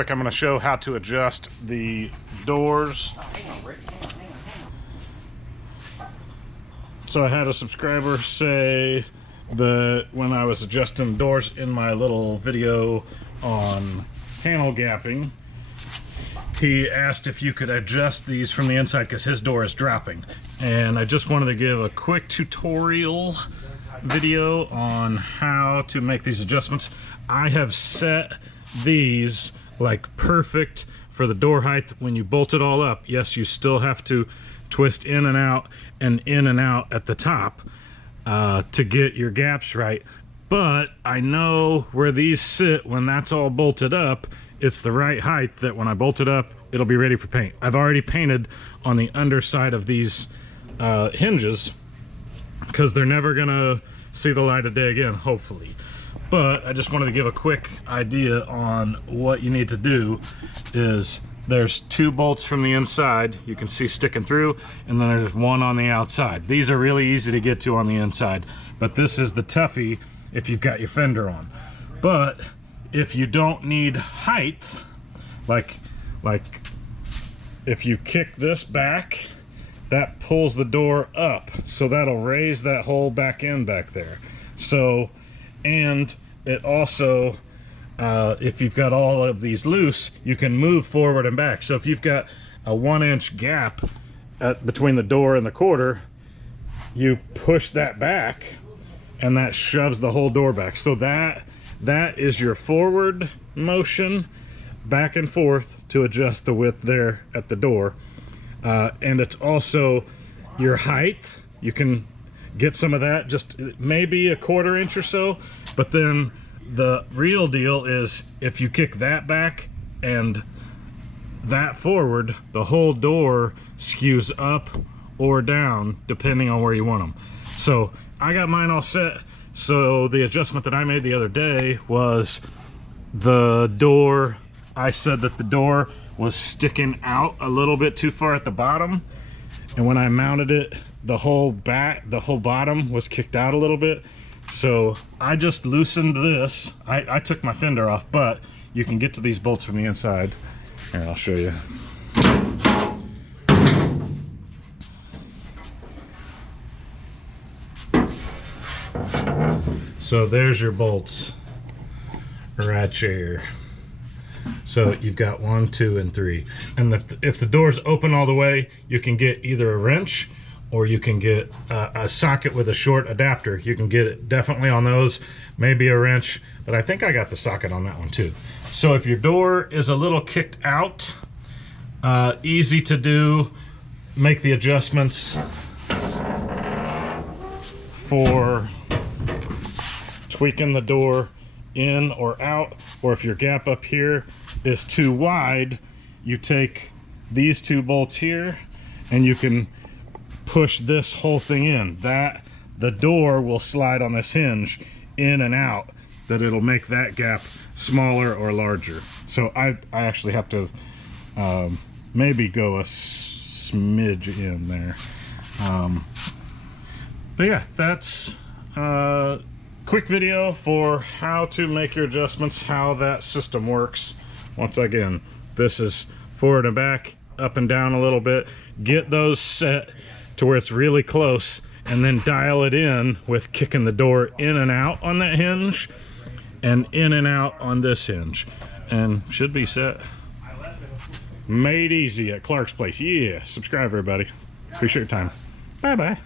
quick, I'm going to show how to adjust the doors. So I had a subscriber say that when I was adjusting doors in my little video on panel gapping, he asked if you could adjust these from the inside because his door is dropping. And I just wanted to give a quick tutorial video on how to make these adjustments. I have set these like perfect for the door height. When you bolt it all up, yes, you still have to twist in and out at the top to get your gaps right, but I know where these sit when that's all bolted up. It's the right height that when I bolt it up, it'll be ready for paint. I've already painted on the underside of these hinges because they're never gonna see the light of day again, hopefully. But I just wanted to give a quick idea on what you need to do. Is there's 2 bolts from the inside you can see sticking through, and then there's 1 on the outside. These are really easy to get to on the inside, but this is the toughie if you've got your fender on. But if you don't need height, like if you kick this back, that pulls the door up, so that'll raise that whole back end back there. So, and it also, if you've got all of these loose, you can move forward and back. So if you've got a 1-inch gap between the door and the quarter, you push that back and that shoves the whole door back. So that is your forward motion back and forth to adjust the width there at the door. And it's also your height. You can get some of that, just maybe a 1/4 inch or so. But then the real deal is if you kick that back and that forward, the whole door skews up or down depending on where you want them. So I got mine all set. So the adjustment that I made the other day was the door. I said that the door was sticking out a little bit too far at the bottom, and when I mounted it, the whole bottom was kicked out a little bit. So I just loosened this. I took my fender off, but you can get to these bolts from the inside. Here, I'll show you. So there's your bolts right here. So you've got 1, 2, and 3. And if the door's open all the way, you can get either a wrench or you can get a socket with a short adapter. You can get it definitely on those, maybe a wrench, but I think I got the socket on that one too. So if your door is a little kicked out, easy to do, make the adjustments for tweaking the door in or out, or if your gap up here is too wide, you take these 2 bolts here and you can push this whole thing in. That the door will slide on this hinge in and out, that it'll make that gap smaller or larger. So I actually have to maybe go a smidge in there. But yeah, that's quick video for how to make your adjustments, how that system works. Once again, this is forward and back, up and down a little bit. Get those set to where it's really close, and then dial it in with kicking the door in and out on that hinge and in and out on this hinge, and should be set. Made easy at Clark's Place. Yeah, subscribe everybody. Appreciate your time. Bye bye.